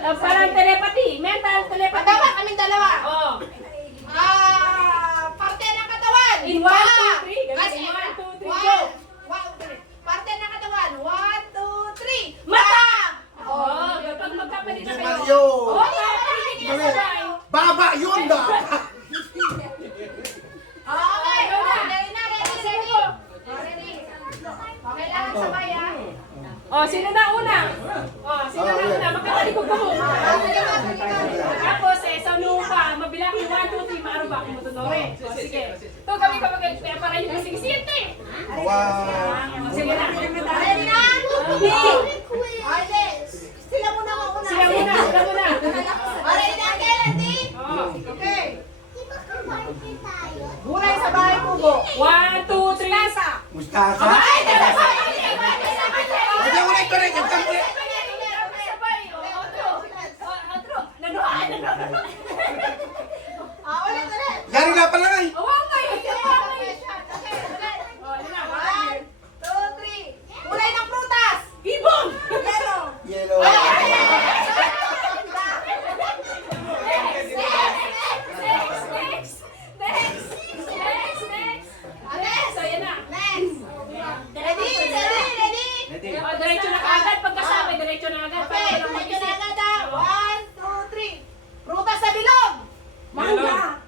Parang telepathy. Mental telepathy. Patawa kaming dalawa. Oo. Parte ng katawan. In 1, 2, 3. Kasi, 1, 2, 3, go. Parte ng katawan. 1, 2, 3. Mata! Oo. Kapag magkapalit na kayo. Mario. Oo, kapag kayo sabay. Baba yun na! Okay. Go na. Ready na, ready, ready. Ready. Okay lang, sabay ah. Oh, sino na una? Oh, sino na una? Magkatalikod ka mo. Tapos, sa lupa, mabilang yung 1, 2, 3, maarubak mo ito, Dore. O, sige. Ito kami kapag para yung kasi-siyente. Wow. Sige na. Ready na? Okay. Sila muna mauna. Sila muna, sila muna. Ready na, ready? Oh. Okay. Gulay sa bahay kubo. 1, 2, 3. Mustasa? Ay, Huwag ulit ko rin. Yung kampi. Ulit, ulit. Yari nga pala nga eh. Okay, ulit. 1, 2, 3. Gulay ng prutas. Ibon! Yellow. Yellow. So, yan na. Next. Ready, ready, ready. O, diretso na kaagad. Pagkasabay, diretso na agad. Okay, medyo na agad ah. 1, 2, 3. Prutas sa bilog. Mangga!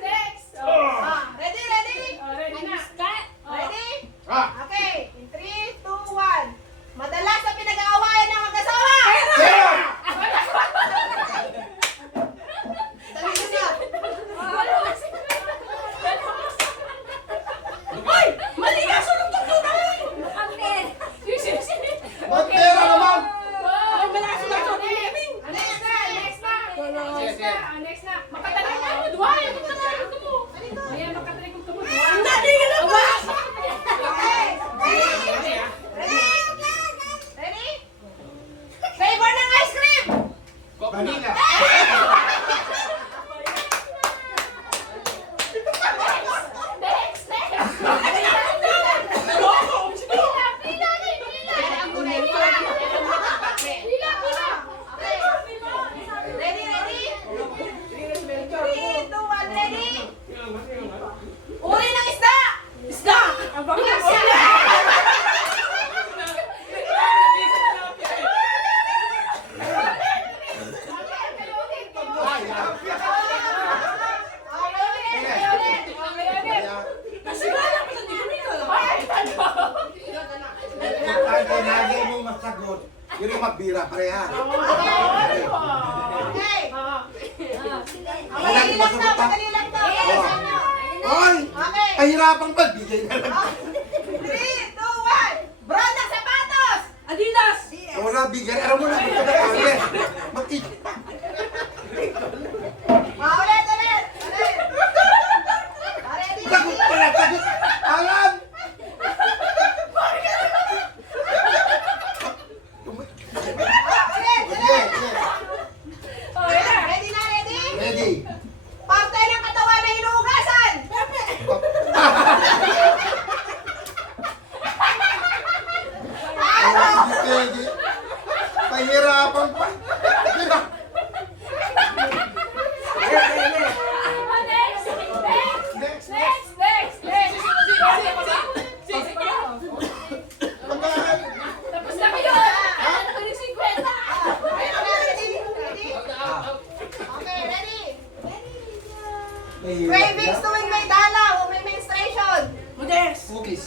Next! Ready, ready. Ready na. Ready? Ah. Okay, in 3, 2, 1. Madalas na pinag-aawayan ng mag-asawa. Zero. Dali na. Ay! Mali ka! Sulong ka na! Ba't pera naman? Ay, malakas na ito. Next na, next na. Next na. Makatalikod ka mo. Duhay! Makatalikod ka mo. Ayan, makatalikod ka mo. Duhay. Okay, ready? Ready? Ready? Flavor ng ice cream. Vanilla. Next! Ready, ready? 3, 2, 1, ready? Uri ng isda. Isda! Ang bangas! Ang lagi mo masagot. Yun yung magbira pareha. Okay. Madali Madali lang to, masagot pa. madali lang to. Oy! Okay. Kahirapang pagbigay na lang. 3, 2, 1. Brand ng sapatos. Adidas! Wala bigay. Alam mo na kung pagkakali. Makikita. Ulit, ulit. Ulit. Ready? Sagot pala. Sagot. Alam! Ulit, Sige, ulit. sige. Ready na, ready? Ready. Parte ng katawan na hinuhugasan. Hindi pwede. Kahirapan pa. Hirap. Tapos na kayo! Ano yung 50? Ready? Ready? Okay, ready? Mahirap Cravings na. tuwing may dalaw o may menstruation. Cookies.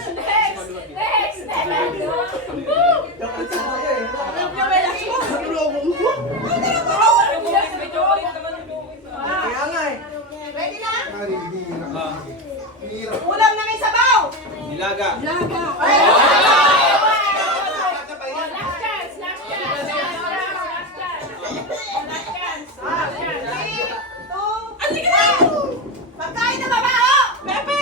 Next! Ready na? Mahirap. Mahirap. Ulam na may sabaw. Nilaga. Pagkain na mabaho! Pepe!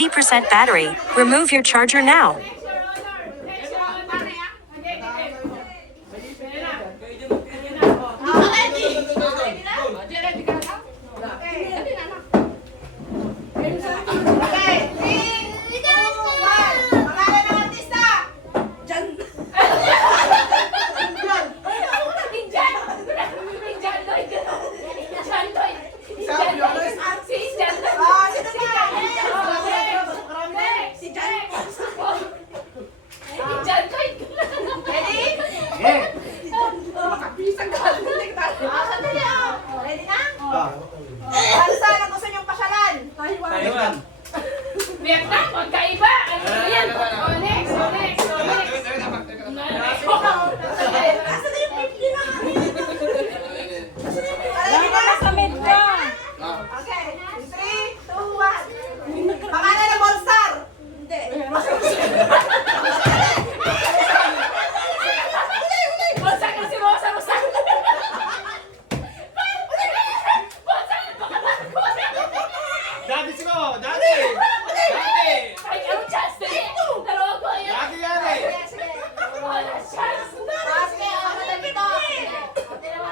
80% battery. Remove your charger now. Next, Your Honor. Next, Your Honor. Okay, okay. Ayan na. Ayan na. Ready? Ready na? Ready ka na? Okay. Ready na na. Okay. 3, 2, 1. Pangalan ng artista. Indian! Indian Lloyd! Indian Lloyd! Indian Lloyd! Si Indian Lloyd! Ah, sino ba? Next! Next! Indian Lloyd! Ready? Makapisang ka! Sandali ah. Ready na? Ah. Bansa na gusto niyong pasyalan. Taiwan. Vietnam! Magkaiba! Ano ba yan? Oh, next! Oh, next! Oh, next! Ready na? Okay. 3, 2, 1. Pangalan ng Monster. Hindi. Bonsa kasi mo sa Rosan! Dati siko! Dati! Dati! Ay, ano chance na eh? Dalawa ko yan! Dati yan eh! Wala chance! Sige, ako na dito. Ready?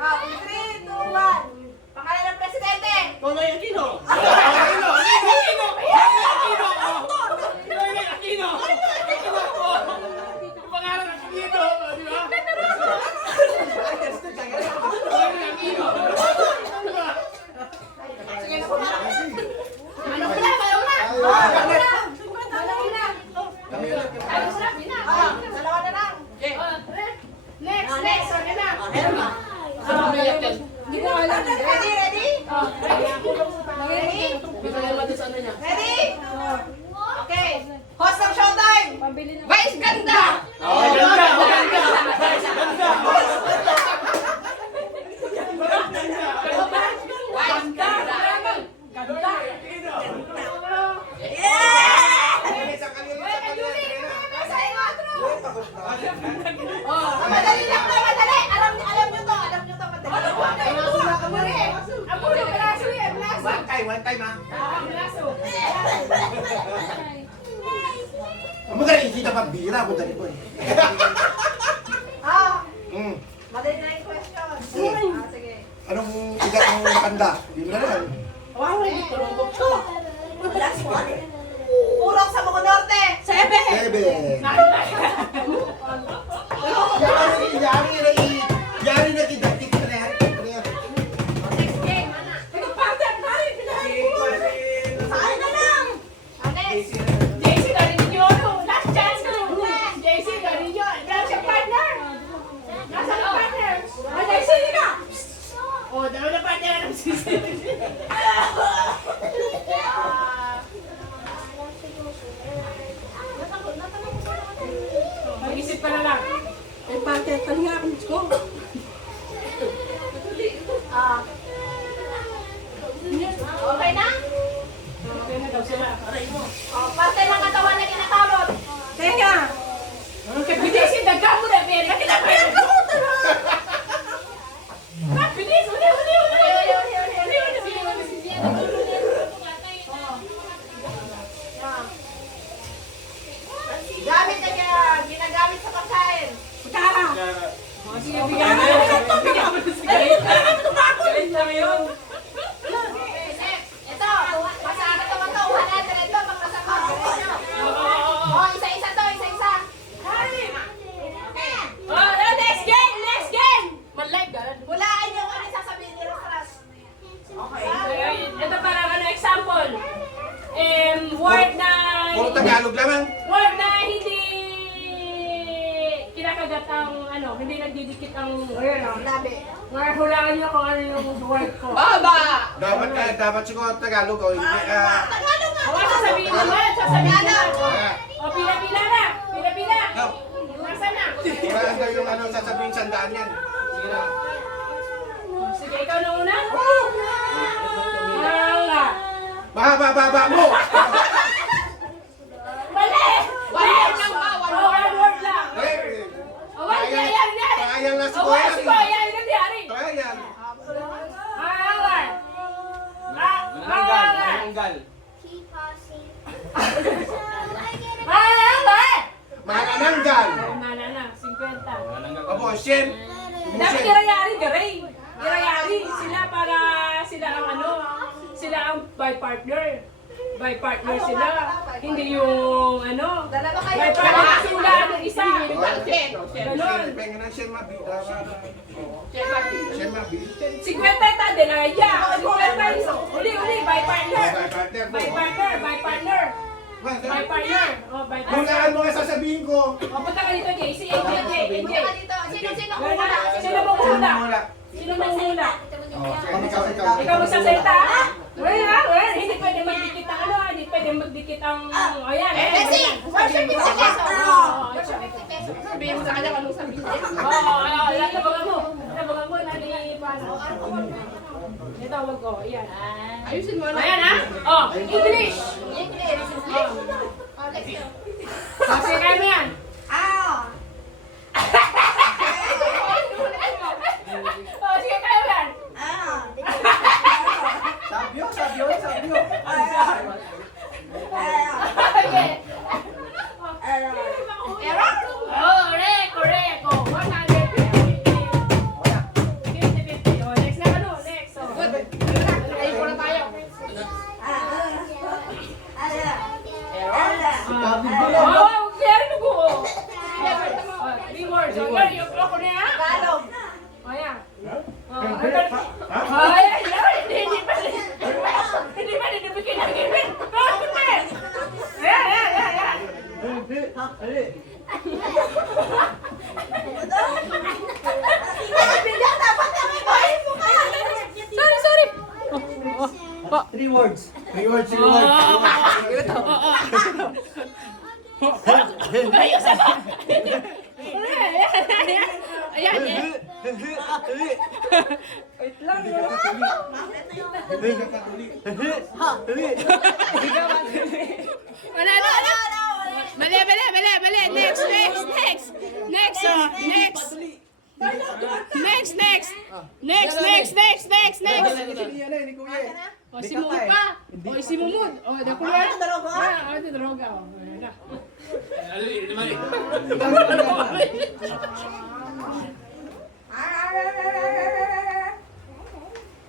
3, 2, 1. Pangalan ng presidente. Nonoy Aquino! Aquino! Aquino! Aquino! Nonoy Aquino! Aquino! Yung pangalan ng Aquino! Di ba? Nonoy Aquino! Ano ko na? Ano na? Ano na? Bina? Dalawa na lang. Next! Next! Ano na? Hindi ko alam. Ready? Ready? Ready? Okay. Host ng Showtime. Vice ganda! Oh, ganda! Ganda! Madali lang na, madali. Alam nyo to, madali. One time ah. Braso! Ang magaling kita pagbira mo dali ko eh. Mm. Madali na yung question. Sige. Anong igat ang matanda? Hindi mo na lang. Urok sa Buko Norte. 7. 7. Yari na kidatik ko na yan. Next game, mana? Saan na lang? Next. JC Garinyo! Last chance ko! JC Garinyo! Nasa partner! Nasa partner! Oh, JC ka! Oh, dalawa na partner ng JC. Mag-isip ka na lang. Okay na? Okay na daw sila. Parte ng katawan na kinakamot. JC, dagka mo na, Mary. Bakit na ba yan? Bilis! Uli! Gamit na niya, ginagamit sa pagkain. Sige, bigyan mo. Bigyan mo. Galit lang yun. Okay, next. Ito, basta ang katawan to, 100 ito, pag masama. Oh, isa-isa to, isa-isa. Oh, next game! Next game! Mag-live ka. Hulaan niyo kung ano sasabihin ni Rosras. Okay. Ito parang ano, example. Word na... Puro Tagalog lamang. Word na hindi kinakagat ang ano, hindi nagdidikit ang Labi. mga hulaan niyo kung ano yung word ko. Dapat siguro Tagalog o hindi ka. Tagalog nga. O, sasabihin naman, sasabihin naman. Ah, O, pila-pila na, pila-pila. no. Nasaan na? Wala na yung ano sasabihin sandaan yan. Sige, ikaw na una. Wala. Mahaba-baba mo! Mali! One word lang ba? One Oh, one word lang. Eh, Oh, one, yan, yan, yan. Kaya lang si Oh, Kuya. one, si Kuya, yan, yan, yan. Kaya yan. Manananggal. Manananggal. Mana na, 50. Manananggal. Opo, Shem. Dapat irayari, garay. Irayari. Sila para sila ang ano, sila ang by partner. By partner sila. Hindi yung ano, Dalawa kayo. by partner kasi wala ng isa. Ganon. Pengen ng Shem Mabi. Shem Mabi. 50 ta din ay ya. 50 uli by partner. Partner po. By partner, by partner. By partner. Oh, by partner. Hulaan mo nga sasabihin ko. O, punta ka dito, JC. AJ. Punta ka dito. Sino Wala. muna? Sino muna? Wala. Sino muna? Ikaw. Ikaw magsasalita, ha? Wala. Hindi pwede magdikit ang ano, hindi pwede magdikit ang... O, yan. Kasi, for sure 50 pesos. Oo, For sure 50 pesos. sabihin mo sa kanya kung anong sabihin. Oo, lalabagan mo. Lalabagan mo, nani, paano? Ito, wag ko. Yan. Ayusin mo na. Ayan, ha? Oh, English. English. Oh, let's go. Kasi kaya mo yan. Oh, sige, kaya mo yan. Sabyo. Okay. Error? Oh, correct. Oh, 150. 50. Oh, next na ano? Next. Oh. Ayun ko na tayo. Oh, very good. Oh, 3 words. Oh, yan, yung ako na yan. Tagalog. Oh, yan. Oh, ayan. Hindi pa dinibigyan ng gibin. Bakit na? Ayan. Sorry. Three words. Ayan. Wala. Mali. Next. O, si Mupa. O, si Mumud. O, dakuya. Daroga? O, daroga. O, ayan na.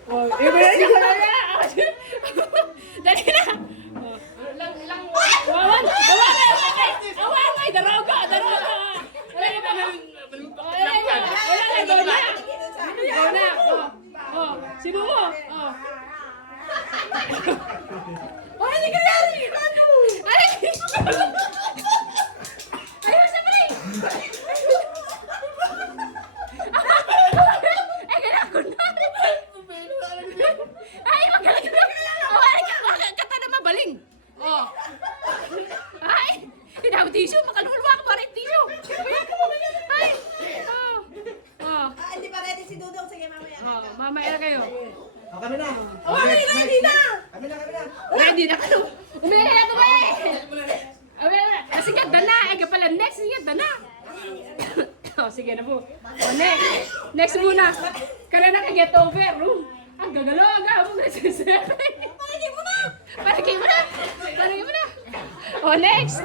O, iba na. Dali na. Awan, daroga. Si Mumu. Hindi ka yari! Ayaw sa pre! Ganako na! Ay, magaling na! Kata na mabaling! Ay! Hindi ako tissue! Makalulwa ka pa rin tissue! Ay! Hindi pa ready si Dudong. Sige, mamaya. Mamaya na kayo. Kami na. Ready na! Ready na kayo! Umihay na ito ba eh! Sige, dana! Pala next, sige, dana! Sige na po. Next muna. Kaya na ka-get over. Ang gagalaw, ang gagawin na sinasabi. Paragay mo na! Next!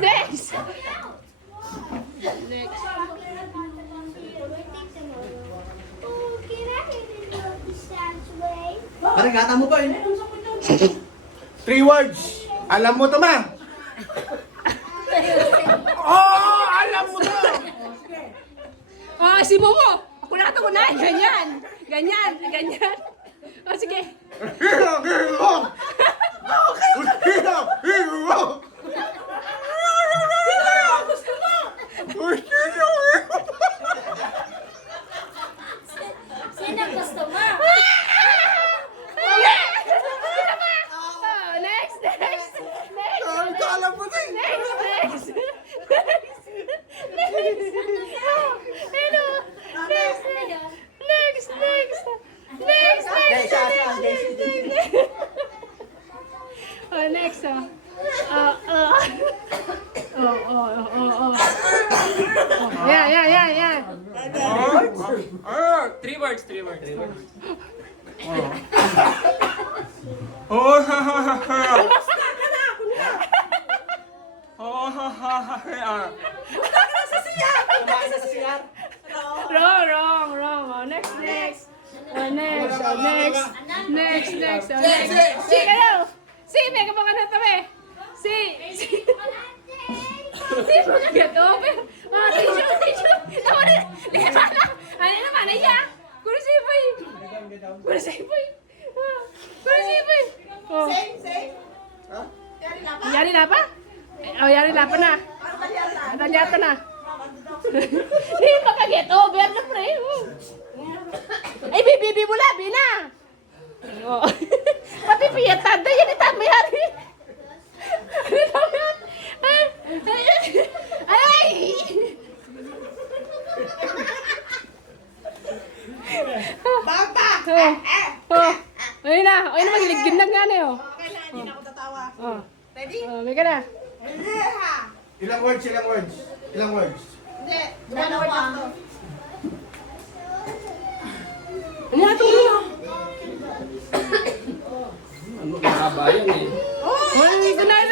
Parigata mo ba yun? 3 words. Alam mo to, ma? Alam mo to. Si Momo! Ako na ito na! Ganyan! Sige. Sino gusto mo? Next! Alam mo to. Next. Yeah. 3 words. Oh, ha ha ha ha. Oh, ha ha ha ha. Wrong. Oh, next. Oh, next. Oh, next. Oh, next. Si, ano? Si, may kapag ano ito eh. Si. Si, magagat. Oh, tissue. Naman na. Lima na. Ano naman, naya. Kurisipoy. Oh. Same. Yari na pa? Oh, yari na pa na. Nagyata na. Hindi makaget over na pre. Ay, bibi mo labi na. Oh. Pati piyatanda yan, itama yan. Ay! Baba! Oh. Ayun na, magiligin na nga na yun. Okay na, hindi na ako tatawa. Oh. Ready? Oh, may ka na. Ilang words? Hindi. Dalawa. Ano nga ito? Ano, mahaba yan eh. Oh, hindi ko na.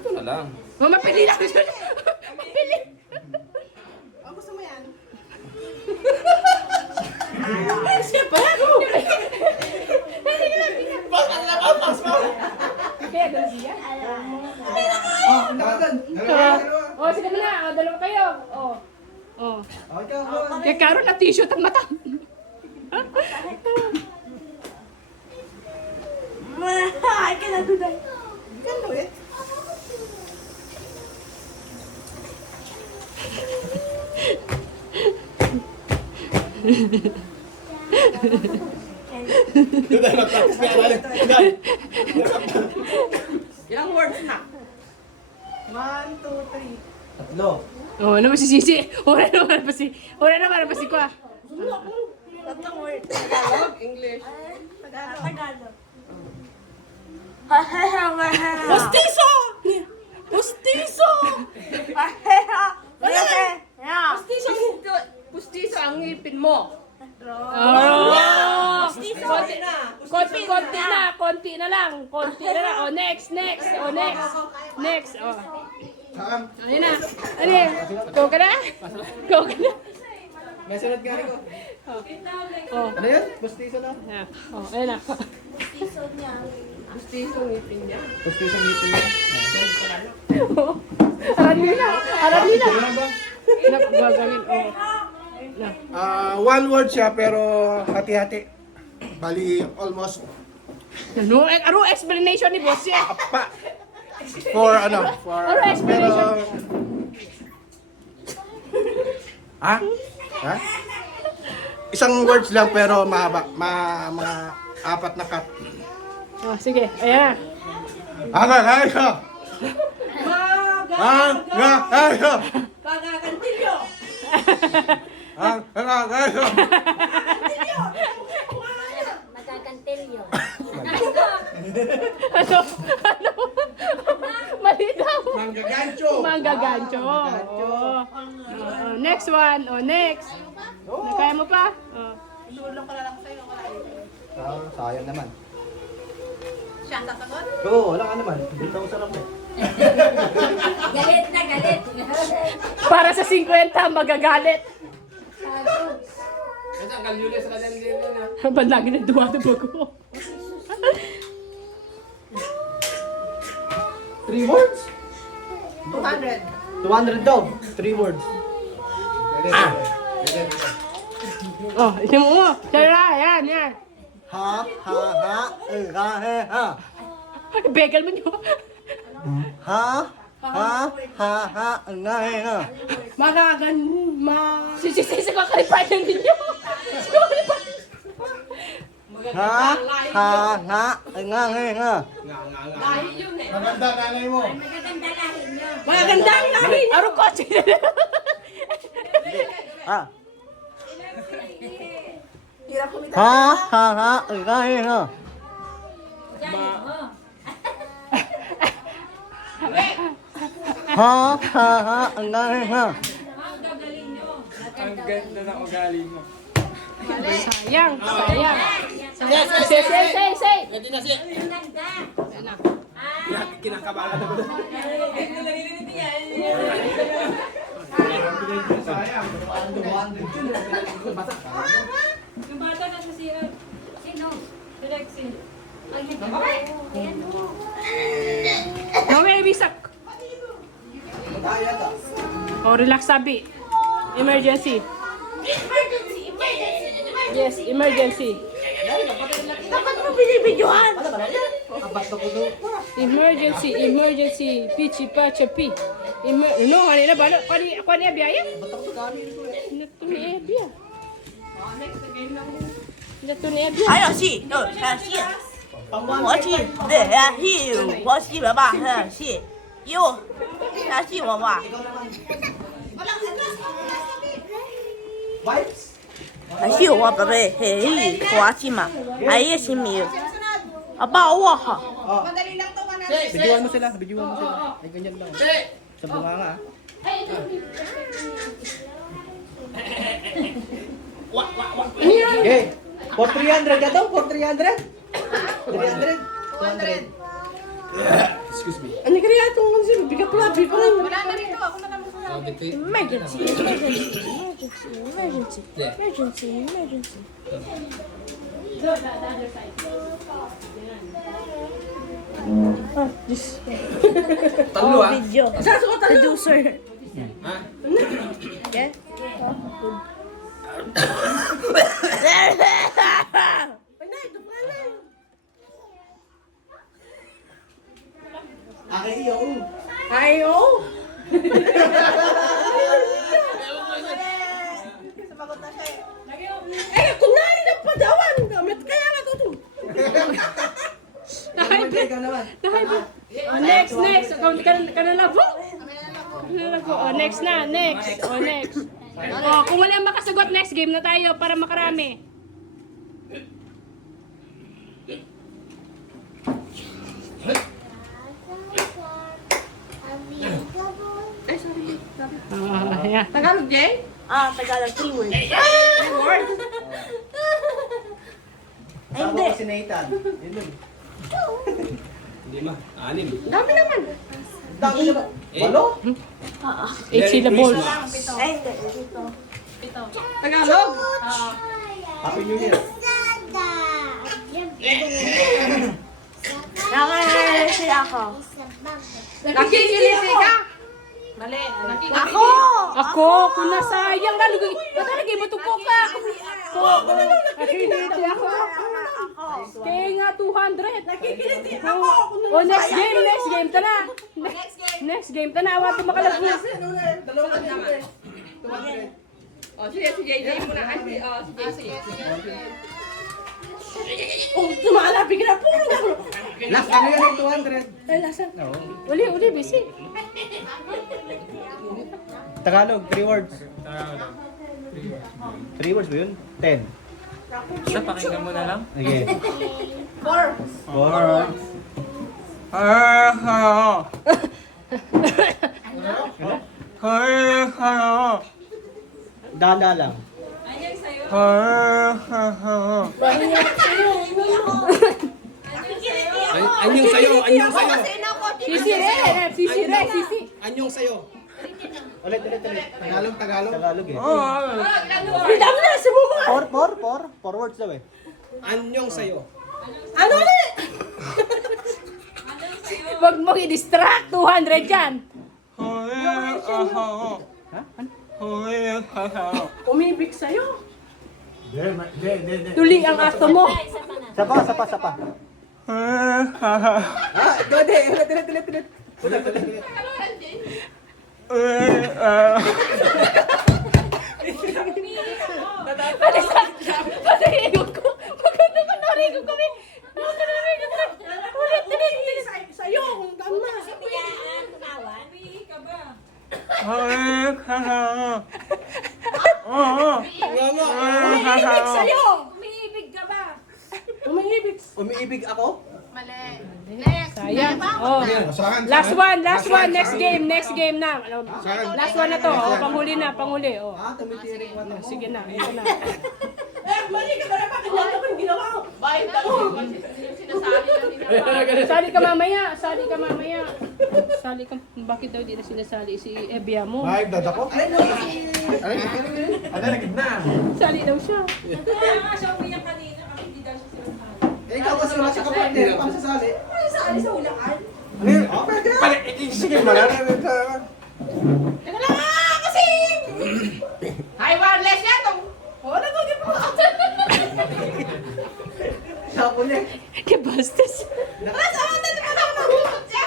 Ito na lang. Oh, mapili na. Mapili. Oh, gusto mo yan? Siya pa. Kaya doon siya. Oh, sige na. Oh, dalawa kayo. Oh. Kaya karoon na tissue at mata. I cannot do that. You can do it. Ito na, mag-practice na yan. Ilang words na? 1, 2, 3. Tatlo. Oh, ano ba si Sisi? Ora naman pa si Kwa. Tatlong words. Tagalog, English. Tagalog. Pustiso! Pustiso! Pustiso ang ngipin mo. Oh! Konti na lang. Oh, next. Oh. Ayun na. Ano yun? Go ka na? May sunod nga rin ko. Oh. Ano yun? Bustiso na. Yeah. Oh, ayun na. Bustiso ngipin niya. Bustiso ngipin niya. Aralina. Gagawin. Oh. One word siya pero hati-hati. Bali, almost Ano explanation ni boss eh? pa. For Ano explanation? Ha? Isang words lang pero mahaba. Mga 4 na cut. Oh, sige. Ayan. Ayo! Ayo! Pagakantilyo! Ayo! Magkakantilyo. Ano? Mali daw. Manggagancho! Manggagancho. Oh. Next one. Oh, next. Kaya mo pa? Oh. Tulong ko na lang sa'yo. Wala yun. Sayang naman. Siya ang sasagot? Oo, wala ka naman. Dito ako sarap mo. Galit na galit. Para sa 50, magagalit. Kasi ang kalyulis na din na. Ba't lagi nagduwa-duwa ko? 3 words? 200. 200 daw. 3 words. Oh, ito mo. Tara, yan. Ha, ha. Begal mo nyo. Ha, Sisi ko kalipayan ninyo. Maganda nanay mo. Maganda ang lahi. Aro ko. Hirap kumita. Ang ganda ng ugali mo. Sayang. Say. Ready na siya. Ang ganda. Kinakabahan ako. Yung bata na sa siya. Sino? Alexi. Ay, ayan o. No, may bisak. Oh, relax, sabi. Emergency. Yes, emergency. Dapat mo binibidyohan. Emergency. Pichi pacha pi. No, kanina ba? Kanina biyaya? Nato ni Ebia. Nato ni Ebia. 还有戏，有还有戏，我戏对呀戏，我戏了吧？还有戏，有还戏我吧？ 还戏我宝贝，嘿，我戏嘛，还有戏没有？啊，把握好。 Bidyuhan mo sila. Ay, ganyan lang. Sa bunganga. Okay. For 300 ka to? For 300? 300? 200. Excuse me. Ano kaya itong kasi bigat lang. Wala na rito, ako na lang gusto. Emergency. Talo ah. Video. Producer. Ha? Ay, yo. Ayo. Sumagot na siya eh. Eh, kunwari na padawan. Damit kaya nga ito. Ikaw naman. Oh, next. Ka na labo. Oh, next na. Next. Oh, kung wala makasagot, next game na tayo para makarami. Yeah. Tagalog, Jay? Ah, Tagalog, 3 words. Ay, Sama ko si Nathan. Yun yun. Hindi ma. 6. Dami naman. Dami na ba? 8? 8 syllables. Ay, hindi. Dito. Tagalog? Happy New Year. Nakakilisi ako. Nakikilisi ka? Mali. Ako! Ako, kung nasayang na, lagay mo tuko ka. Nakikilisi ako. Kaya nga 200. Nakikilisi ako. O, next game, tana. Next game, tana. Awa ito makalagos. Oh, tumalabi ka na. Puro na. Last ano yun yung 200? Ay, lasan. Uli, busy. Tagalog, 3 words. 3 words ba yun? 10. Isa, pakinggan mo na lang. Okay. 4. 4. Dala lang. Anyong sayo. Sisi. Anyong sayo. Ulit. Tagalog eh. Ang dami na, sumuma. 4 words daw eh. Anyong sayo. Ano ulit? Huwag mo i-distract. 200 yan. Umibig sa'yo. Tuli ang aso mo. Sapa. Ulit. Patahigog ko. Maganda ka narinig kami. Ulit. Sa'yo. Ang tama. Biyaan, tumawan. Umibig sa'yo. Umiibig ka ba? Umiibig ako? Mali. Next. Sayang. Oh. Last one. Next game na. Last one na to. Oh, panghuli. Oh. Tumitirik mo. Sige na. Ito na. Mali ka ba na bakit wala ko yung ginawa ko? Bakit ako? Sinasabi kanina. Sali ka mamaya. Sali ka mamaya. Sali ka. Bakit daw di na sinasali si Ebia mo? Ay, dadako. Ano na gitna? Sali daw siya. Kaya nga siya umiyak kanina kasi hindi daw siya sinasali. Eh, ikaw kasi wala sa kapatid. Paano sasali? Ano saan sa ulaan? Pare, sige, malalim ka. Teka lang kasi! Hi, wireless niya itong... Oh, nagugit mo! Sapo niya. Kabastos. Wala sa mga dati pa lang magutot siya!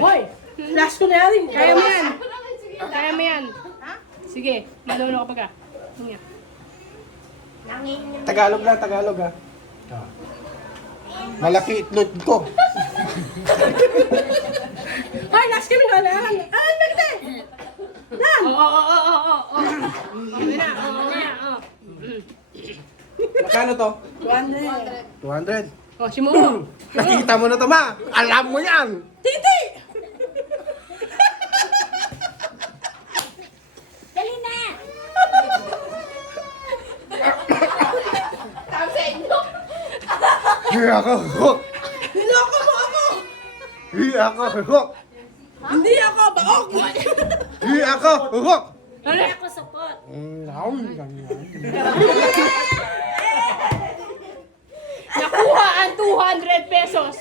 Hoy! Flash ko na yan. Kaya mo yan. Kaya mo yan. Sige. Malulong ka pa ka. Hinga. Tagalog lang, Tagalog ha. Malaki itlog ko. Hoy! Flash ka na lang. Ay, bagte! Lang! Oo. Okay na. Oo. Magkano to? 200. 200. Oh, simuho. Nakikita mo na to, ma. Alam mo yan. Titi! Dali na! Tama sa inyo! Hiya ako, hook. Niloko mo ako! Hiya ako, hook. Hindi ako baok! Hiya ako, hook. Hindi ako support. Nakuha ang 200 pesos.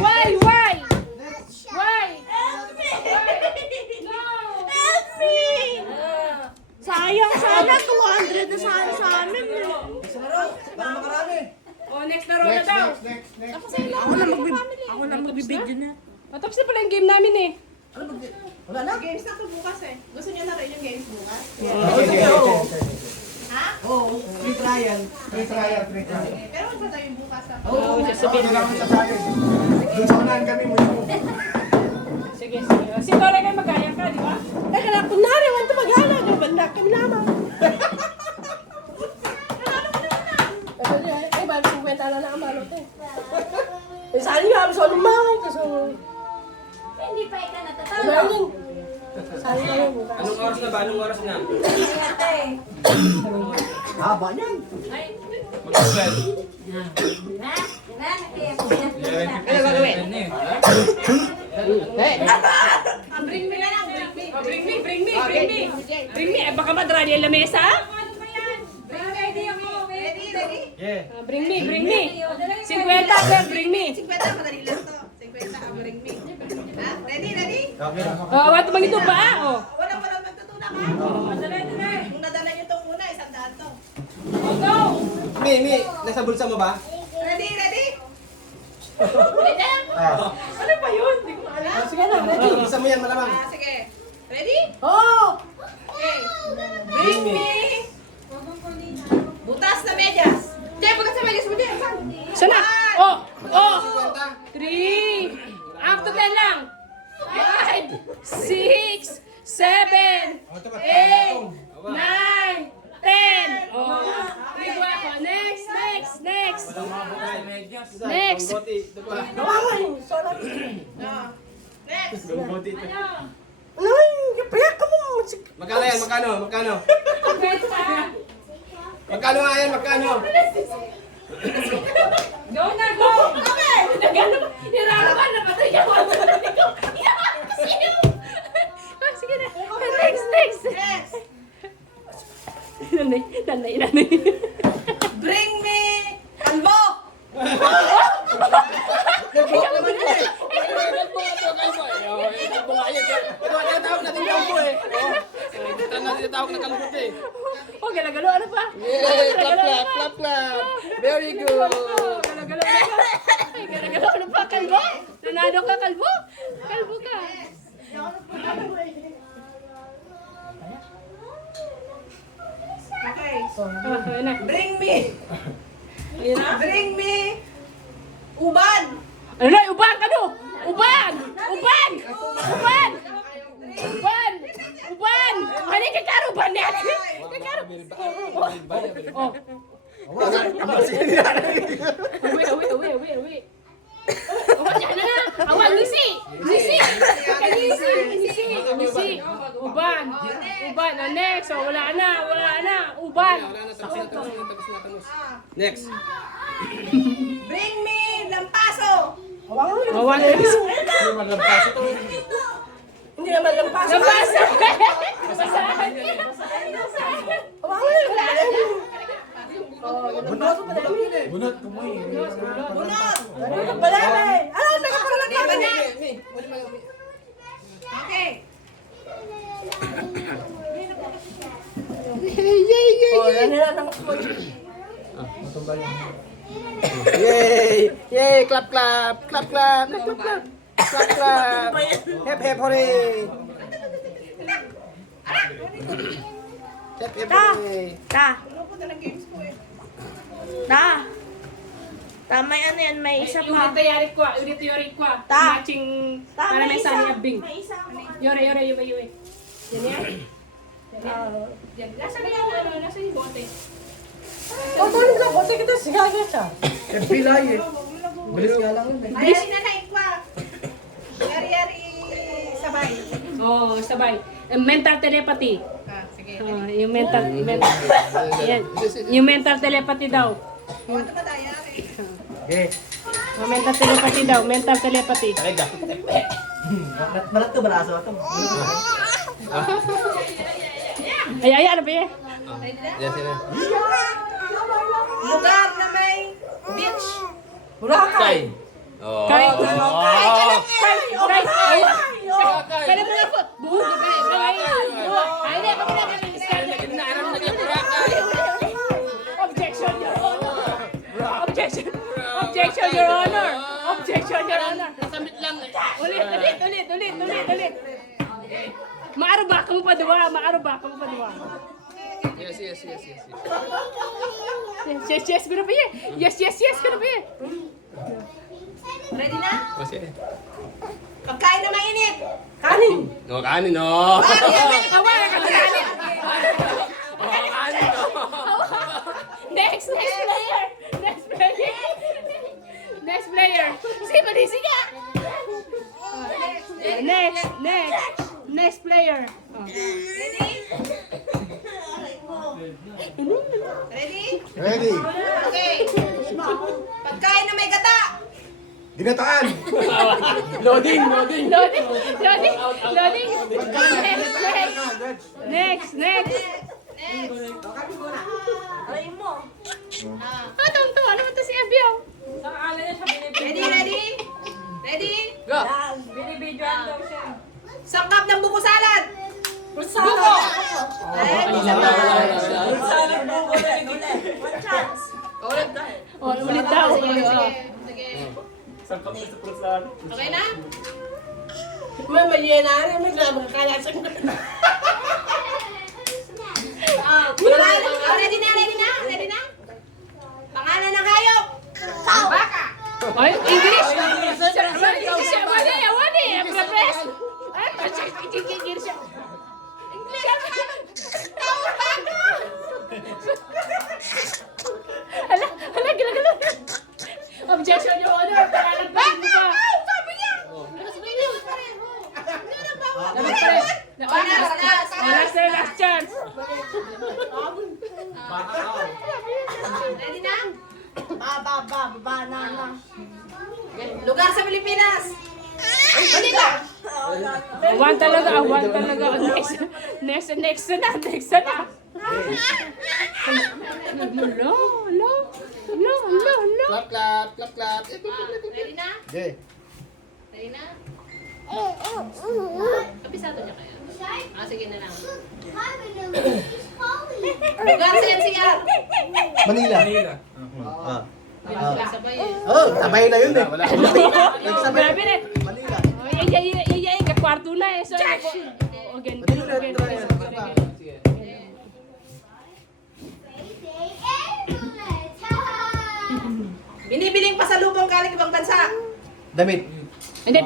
Why? No! Help me! Sayang sana 200 na sana sa amin. Oh, next laro na daw. Ako lang magbibidyo na. Tapos na pala yung game namin eh. Wala na. Games na to bukas eh. Gusto niyo na rin yung games bukas? Ha? Oo, free trial. Free trial. Pero wag ba tayo yung bukas ha? Oo, sasabihin Ano lang ang sasabi? Doon sa unahan kami mo. Sige. Si Tora kayo magkaya ka, di ba? Teka lang, kunwari, want to maghana. Banda kami naman. Ay, bago kong kwenta na ang malot eh. Eh, saan nga ako sa lumangay kasi... Hindi pa ikaw Ano natatawag. yun? Saan nga yun bukas? Anong oras na ba? Anong oras na? Haba niyan. Mag-12. Ha? Diba? Kaya Ano gagawin? Bring me na lang, bring me. Bring me. Eh, baka madrali ang lamesa. Ano ba yan? Ready ako. Ready? Yeah. Bring me. 50, girl, bring me. 50, madali lang to. 50, bring me. Ha? Ready? Okay. Oh, what magito ba? Oh. Walang magtutulak ha? Dali. Kung nadala niyo itong una, 100 to. Mi, nasa bulsa mo ba? Ready? Ah. Ano ba yun? Hindi ko alam. Sige na, ready. Isa mo yan, malamang. Sige. Ready? Oh! Okay. Bring me. Butas na medyas. Diyan, butas na medyas mo din. Sana? Oh. 3. Up to 10 lang. 5, 6, 7, 8, 9, 10. Oh. Ligo ako. Next. Next. Next. Ay, kapayak ka mo. Magkano yan? Magkano? Magkano nga yan? Magkano? Go na, go! Okay! Niraraman na ba tayo? Sige na. Next. Nanay. Bring me. Kalbo. Oh, gala-galo. Ano pa? Clap. Very good. Gala-galo. Ay, gala-galo. Ano pa? Kalbo? Nanado ka, kalbo? Kalbo ka. Okay. Ayun na. Bring me. Ayun na. Bring me. Uban. Ano na? Uban! Ano yung kakaruban niya? Oh. Uwi. Oh, dyan na. Awan, Nisi! Nisi! Nisi! Uban! Uban! Oh, next! Oh, wala na! Uban! Next. Bring me lampaso. Awan! Hindi naman lampaso. Nabasa! Bunot ko mo eh. Okay. Yay! Yay! Clap, clap! Clap, clap! Clap, clap! Clap, clap! Hep, hep, hooray! Hep, hep, hooray! Tama yan yan, may isa Ulit pa. na yari ko. Ulit yori ko. Matching para may sani abing. May isa pa. Yore. Yan. Yan. Nasa yung nasa yung bote. FB lang eh. Bilis nga lang yun eh. Ayari na na ikwa. Yari sabay. Oh, sabay. Mental telepathy. Sige. Oh, yung mental yan. Yung mental telepathy daw. Ano ba tayo? Okay. Oh, mental telepathy daw. Mental telepathy. Balat to, balaso ito. Ay, ano ba yan? Yes, yes. Lugar na may beach. Boracay! Kahit Kaya mo na po. Buhog ka eh. Ay, hindi. Kami Objection, Your Honor. Objection, Your Honor. Objection, Your Honor. Samit lang eh. Ulit. Maaro ba ka mo pa duwa? Yes. Yes, gonna be it. Yes, gonna be it. Ready na? O sige. Pagkain na mainit. No, kanin no. Hawakan ka sa kanin. Kanin no. Next player. Si Manisi ka. Next player. Ready? Ready? Okay. Pagkain na may gata. Ginataan! Loading. Next. Aray mo. Tuwa naman to si Abiyaw. Ready? Go. Sangkap ng buko salad. Buko! Ulit daw. Sige. Sangkap sa prusan. Okay na? Ready na? Pangalan ng hayop. Baka. Ay, English! Wani! Prepres! Ay, kikikir siya. Hala, gila. Objection, Your Honor. Pangalan mo pa. Sabi niya. Last chance. Ready na? Lugar sa Pilipinas. Manila. One talaga. Next na. Hello. Clap. Ready na? Okay. Ready na? Kabisado niya kaya? Sige na lang. Lugar sa NCR. Manila. Sabay eh. Oh, sabay na yun eh. Grabe rin. Manila. Iya, kwarto na eh. So, again. Binibiling pasalubong galing ibang bansa. Damit. Hindi,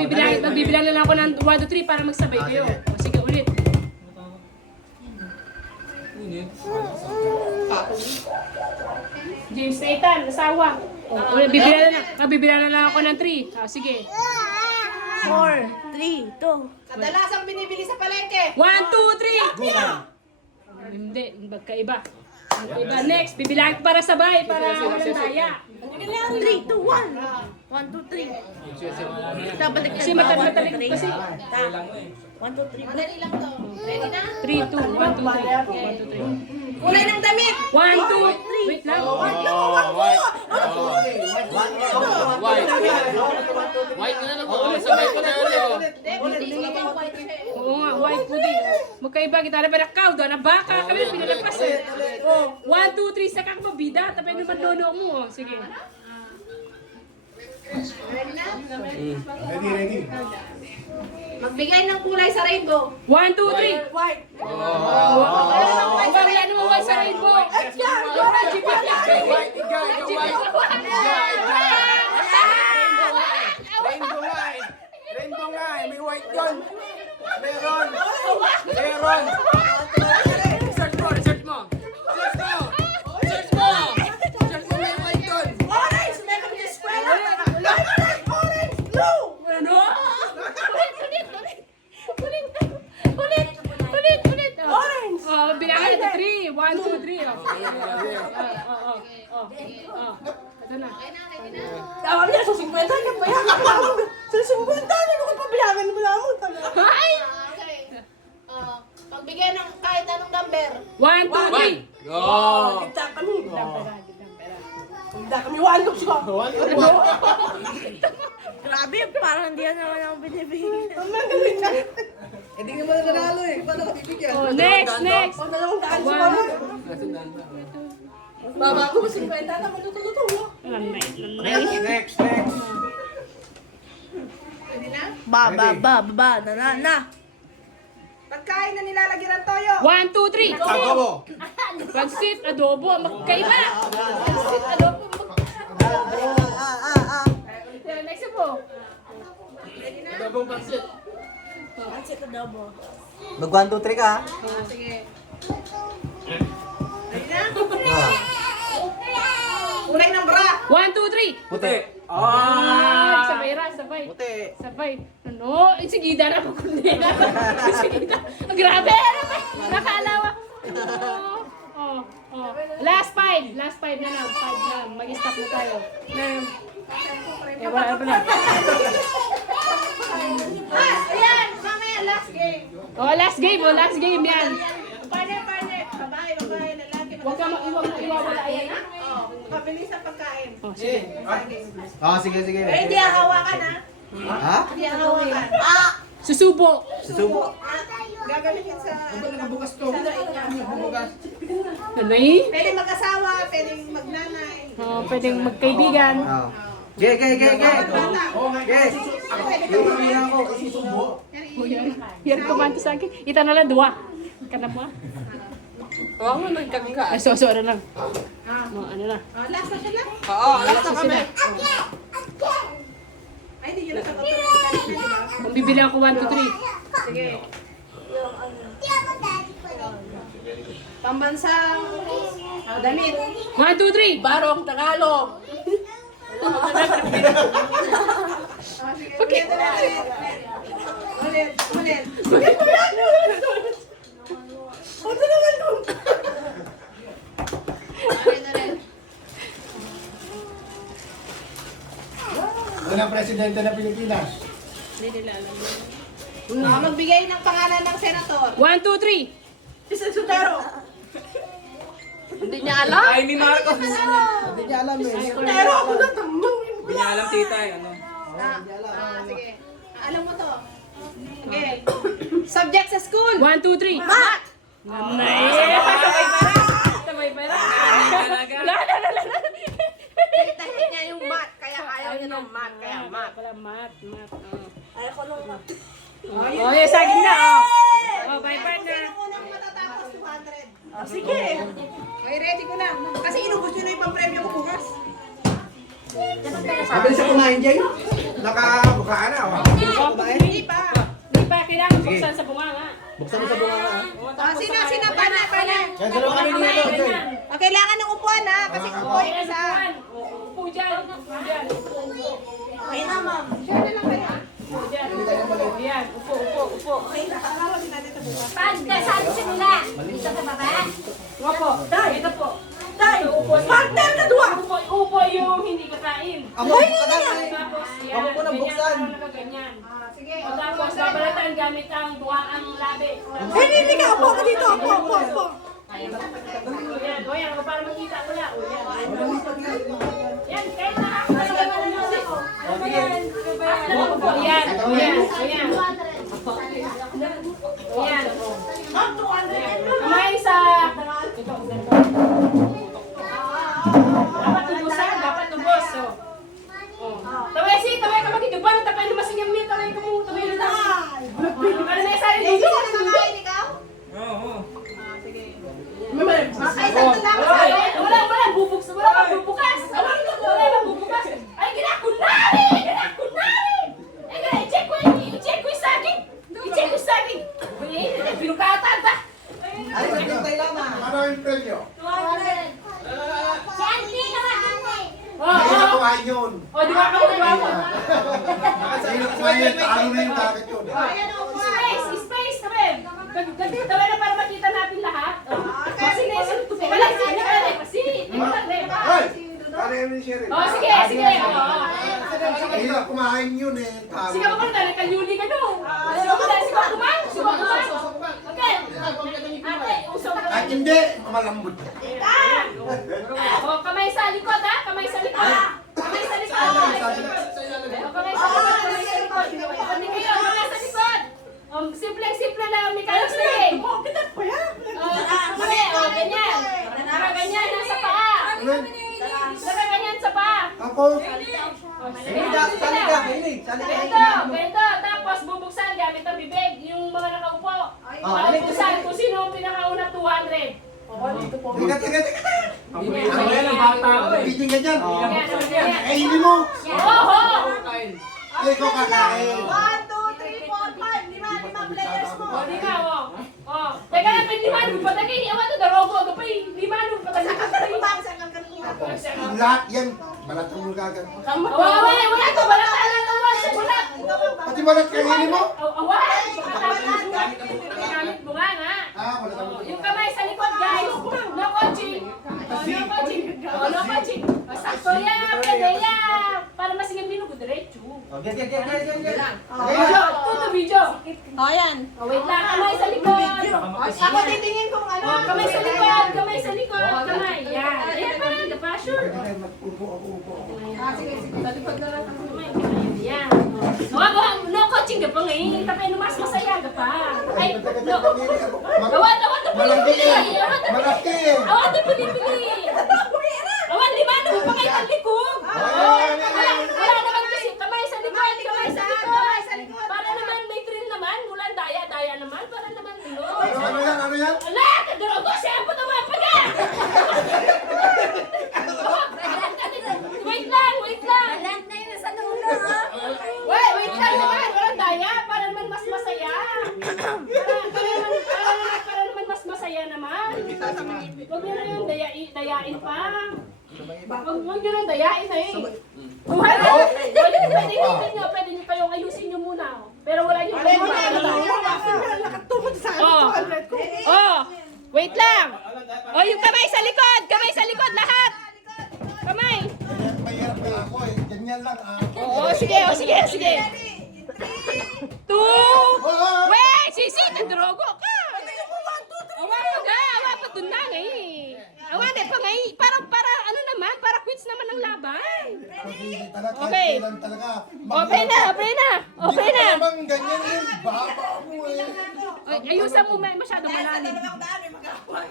magbibilang na lang ako ng 1 to 3 para magsabay kayo. O, sige, ulit. James Nathan, asawa. O, ulit, magbibilang na lang ako ng 3. O, sige. 4, 3, 2. Kadalasang binibili sa palengke. 1, 2, 3. Gulay. Hindi, magkaiba. Magkaiba. Next, bibilang para sabay, para walang daya. 3, 2, 1. 1, 2, 3. Dapat Kasi matalik kasi. 1, 2, 3. Madali lang to. Ready na? 3, 2, 1, 2, 3. 1, 2, 3. Kulay ng damit. 1, 2, wait lang. White na lang po. Sabay ko na yun. Hindi, sige ka white siya. Oo nga, white puti. Magkaiba kita na pinakaw doon. Na baka kami pinalapas eh. 1, 2, 3 sa kakababida. Tapay naman dono mo. Oh. Sige. Ready. Magbigay ng kulay sa rainbow. 1, 2, 3. White. Wala naman white sa rainbow. Rainbow nga eh. Rainbow nga eh. May white doon. Meron. Meron. Search mo. Search mo. Search mo. Search mo may white doon. Orange! May kami sa eskwela. Orange! Blue! Blue! Ano? Ulit. Orange! Oh, bilangan ito 3. 1, 2, 3. Oh. Ito na. Tawag niya sa 50 ka pa yan. Sa 50 ano ko pa bilangan mo lang mo. Ay! Okay. Pagbigay ng kahit anong number. 1, 2, 3. Go! Kita kami. Kita kami 1 2 siya. Grabe, parang hindi yan naman ako binibigyan. Hindi ka ba nanalo eh. Paano ka bibigyan? Oh, next. O, 200 siya. Baba ko 50 na matutulong. Next. Ready na? Ba, na. Pagkain na nilalagyan ng toyo. 1, 2, 3. Adobo. Pansit, adobo. Magkaiba. Pansit, adobo. Next po. Adobong pansit. Pansit adobo. Mag 1, 2, 3 ka. Sige. Ready na? Ah. Kulay ng bra. 1, 2, 3. Puti. Sabay. Puti. Sabay. Ano? Sige, na ako kundi. Sige, grabe. Nakalawa. Oh. Last 5 na lang. 5 na. Mag-stop na tayo. Wala pa na. Ayan! Mamaya, last game. Last game yan. Partner. Babae, lalaki. Huwag ka iwawala yan. Mabilis ang pagkain. Sige. Pero hindi ang hawakan, ha? Ha? Hindi ang hawakan. Susubo. Susubo. Gagamitin sa... Nakabukas to. Nakabukas. Ano eh? Pwede mag-asawa, pwedeng magnanay. Pwedeng magkaibigan. Ge. Bata. Hindi ako. Isusubo. Yan kumanto sa akin. Ita na lang, 2. Kana mo ah. Oo, nagkagka. Ay, so, ano lang. Ano na. Last na sila. Oo, alas na kami. Ay, hindi yun nasagot na rin kanina, di ba? Kung bibili ako 1, 2, 3. Sige. Pambansang damit. 1, 2, 3. Barong Tagalog. Okay. Ulit. Unang presidente ng Pilipinas. Magbigay ng pangalan ng senator. 1, 2, 3. Isa Sotero. Hindi niya alam. Ay, ni Marcos. Hindi niya alam eh. Sotero ako na tamang. Hindi niya alam, tita. Ano? Sige. Alam mo to. Okay. Subject sa school. 1, 2, 3. Math. Sabay pa rin. Tahit niya yung math. Kaya ayaw niya ng math. Kaya math. Wala, math. Ayaw ko nung Oh, yes, sa akin na. Oh, bye partner. Sino unang matatapos 200? sige. Okay, ready ko na. Kasi inubos nyo na yung pang-premyo ko bukas. Sabi sa kumain dyan. Nakabukaan na. Hindi pa. Hindi pa kailangan buksan sa bunganga. Buksan mo sa bunga ka. Sina, partner. Kaya dalawa kami ni Lolo. Joy. Kailangan ng upuan ha. Kasi upo yung isa. Upo dyan. Okay na, ma'am. Share na lang kayo. Upo dyan. Okay, nakakarating natin ito bukas. Pagkasali simula. Dito sa baba. Opo. Ito po. Tay! Upo. Partner na duwa! Upo yung hindi kakain. Ako, Tapos yan. Ako po nang Ganyan, buksan. parang nakaganyan. Sige. O tapos babalatan gamit ang buhaang labi. Hindi ka, apo ka dito, apo. Yan, o yan, o para makita ko lang. O yan. Yan, kahit na ako. Yan, o yan, o yan. O yan. Kamay sa... Ito, ganito. Dapat tubusan, dapat tubos. Taway ka magigibang, tapay lumasing yung mil, taway ka mo, taway na lang. Ano na yung sari dito? Kumakain ikaw? Wala bubukas. Wala bubukas. Ay, ginakunari! Ay, i-check ko yung saging. Pinukatan ta. Ay, nagkantay lang na. Ano yung premyo? Si Andy naman, Andy. Hindi na kumain yun. O, di ba ako? Hindi na kumain yun. Talo na yung target yun. Space, sabi. Ganti, taway na para makita natin lahat. Kasi wala kasi. Hoy! Ano yung Sherry? Oh, sige. Hindi na kumain yun eh. Talo. Sige ako na, nakayuli ka no. Sige ako kumain. Okay. Ate, usap ka. Kahit hindi, mamalambot. Oh, kamay sa likod ha, kamay sa likod. Kamay sa likod. Hindi kayo, kamay sa likod. Simple lang, mechanics na eh. Kita pa yan. Ganyan. Nakaganyan na sa paa. Nakaganyan sa paa. Tapos, Ganito. Tapos bubuksan gamit ang bibig. Yung mga nakaupo. Bubuksan kung sino ang pinakauna 200. Teka. Ano yan ang bata ko eh. Biting ka dyan. Ganyan. Kainin mo. Oho! Ay, ikaw kakain. 1, 2, 3, 4, 5, 5 players mo. O, di ka, o. Teka na, pwede patagay. Awan to, darogo. Ito pa yung patagay. Lahat yan. Balatang mo kagad. Wala to, wala wala. Pati balat kainin mo. Awan! Gamit mo nga. Balatang mo. Yung kamay sa likod, guys. No coaching. No coaching. Sakto yan, pwede yan. Para masingin minuto, diretso. Video. O, yan. Wait lang, kamay sa likod. Ako titingin kung ano. Kamay sa likod. Kamay. Yan. Ayan pa, the pressure. Yan. No coaching ka pa ngayon. Tapay numas masaya ka pa. Ay, no. Awan to pili. Malaki. Awan to pili. Awan, lima na mo pa kayo ang likod. Wala naman kasi kamay sa likod. Para naman may thrill naman. Mula daya naman. Para naman Ano yan? ala, kagarogo siya po naman pa ka. Wait lang. Alam na yun sa nuno. Wait lang naman. Walang daya. Para naman mas masaya. Para naman mas masaya naman. Huwag nyo na yung dayain pa. Huwag nyo nang dayain na eh. Pwede nyo kayong ayusin nyo muna. Pero wala nyo Nakatumod sa Oh. 200 ko. Oh, wait lang. Oh, yung kamay sa likod lahat. Kamay. Mahirap na ako eh. Ganyan lang Oo, sige. 2. Wait, sisi, nagdrogo ka. Awa pa dun na eh. Awa, pa ngayon. Para ano naman, para quits naman ang laban. Okay. Okay na. Habang ganyan yung baba mo eh. Ay, ayusan mo masyado malalim.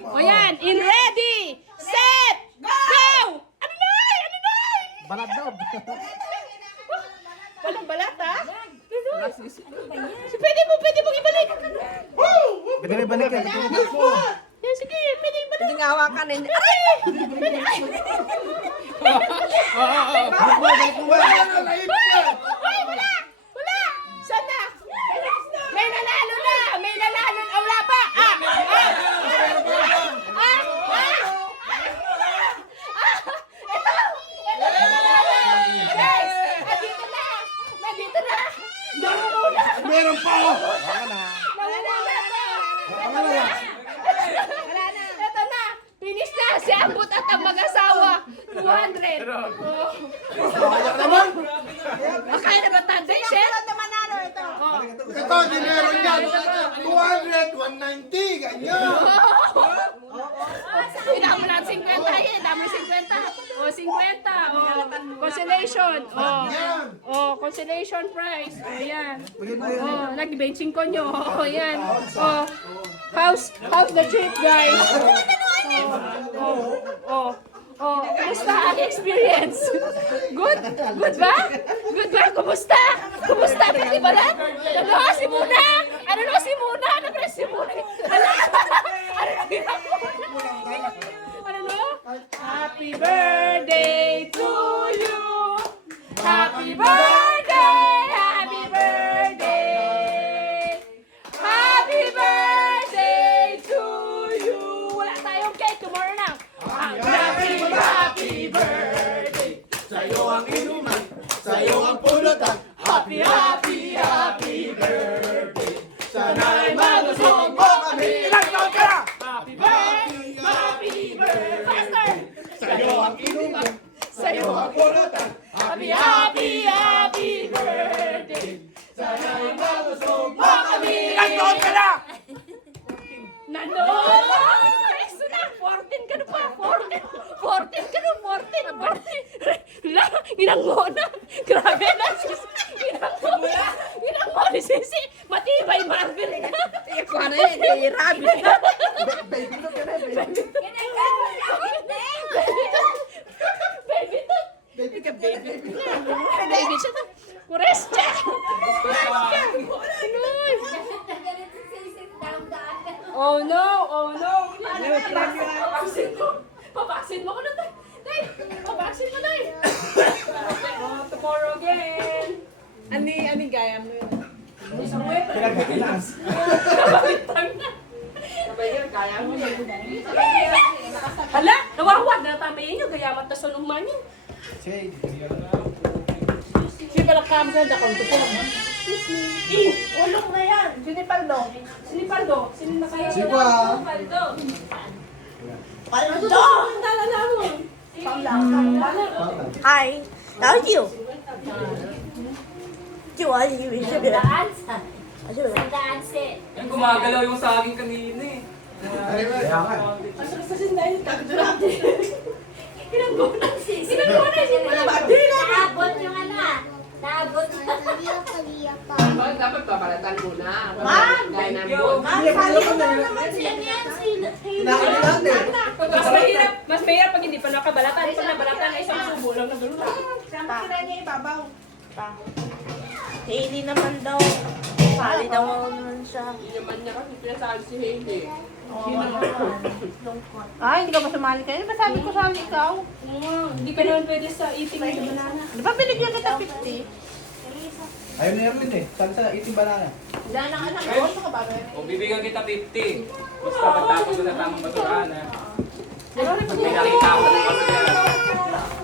O yan, in ready, set, go! Ano na? Balat daw. Walang balat ha? Pwede mo ibalik. Pwede may balik yan. Yan, sige, pwede ibalik. Hindi nga hawakan eh. Hoy, wala! Saan na? May nanalo na! Wala pa! Guys! Nandito na! Meron pa! 100. Oh. Sayang naman. Kaya na ba tanda, Shell? naman ano ito. Ito, dinero niya. 200, 190, ganyan. Inamo na 50 eh. Dami 50. O, 50. O, consolation. O, consolation prize. O, yan. O, nag-benching ko nyo. O, yan. O, how's the trip, guys? Kumusta ang experience? Good? Good ba? Good ba? Kumusta? Kumusta? Pwede ba lang? Ano? Si Muna? Ano no? Si Muna? Ano ba si Muna? Ano? Ano na hirap mo? Ano no? Happy birthday to you! Happy birthday! Happy birthday! Happy birthday to you! Wala tayong cake. Tomorrow na. Happy birthday! Sa'yo ang inuman, sa'yo ang pulutan. Happy birthday! Sana'y magustuhan mo kami. Ilang taon ka na? Happy birthday! Faster! Sa'yo ang inuman, Sa'yo ang pulutan. happy birthday! Sana'y magustuhan mo kami. Ilang taon ka na? Nano! Resto na! 14 ka na pa! 14 ka na! 14! Abarte! La! Inanggo na! Grabe na! Inanggo ni Sisi! Matibay Marvin na! Paano yun? Rabbit na. Baby, look at it. Baby to! Baby ka, baby. Baby siya na! Kures siya! Oh no! Oh no! Papaksin mo! Papaksin mo ko na tayo! Tay! Papaksin mo tayo! Oh, tomorrow again! Ani gaya mo yun. Pinagpitinas. Kapalitan na! Hala! Nawawag na tamayin nyo! Gayamat na sunong yun! Hindi pala kampo na konto po. Ulong na yan. Sinipaldo. Sinipaldo! Sino na kaya? Sipa. Sinipaldo! Paldo! Nalala mo! Hi. Thank you. Chihuahua yung isa nila. Yan, gumagalaw yung saging kanina eh. Kinanggo na! Kinanggo na! Naabot yung ano ah. Naabot. Dapat babalatan muna. Ma'am! Thank you. Sali ko na naman siya niyan. Mas mahirap pag hindi pa nakabalatan. Pag nabalatan ay isang subo lang na gano'n. Sila niya ibabaw. Hailey naman daw. Sali daw naman siya. Hindi naman niya kasi pinasali si Hailey. Ay, hindi ka pa sumali kayo. Di ba sabi ko sali ikaw? Hindi ka naman pwede sa eating ng banana. Di ba binigyan kita 50? Ayaw na namin eh. Sabi sa eating banana. Dahil ang anak ko, sa kababaw. O bibigyan kita 50. Basta pagtapos ko na tamang basurahan ha. Pag may nakita ko ng basurahan.